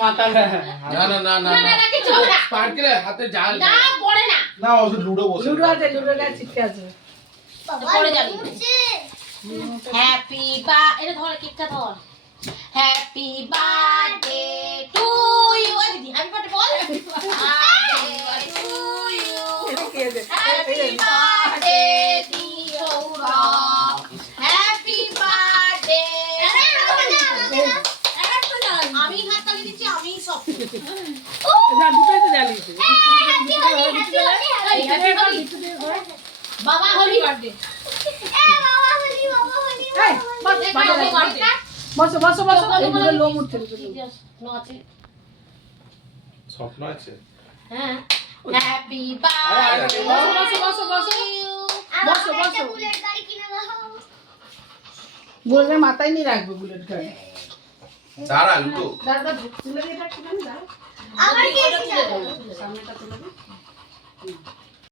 মাথা না না না না না না কিছু হবে না স্পার্কেলে হাতে জাল না পড়ে না না ও লুডো বসে লুডো আছে লুডো গাছ শিখতে আছে পড়ে যাবি হ্যাপি বা এটা ধর কেকটা ধর হ্যাপি বার্থডে টু ইউ দিদি হ্যাপি বার্থডে বল birthday to you happy birthday dear Sourav happy birthday আমি হাত তালি দিচ্ছি আমি সব না দুটোই তো জ্বালিয়েছে হ্যাপি হোলি বাবা হোলি বার্থডে বসো বসো বসো এগুলো লোম উঠছে স্বপ্ন আছে হ্যাঁ হ্যাপি বসো বসো বসো বসো বসো বসো বুলেটের মাথায় নিয়ে রাখবে বুলেট গাড়ি দাঁড়া লুডো দাদা তুলে দিয়ে থাকছিলেন দাঁড়া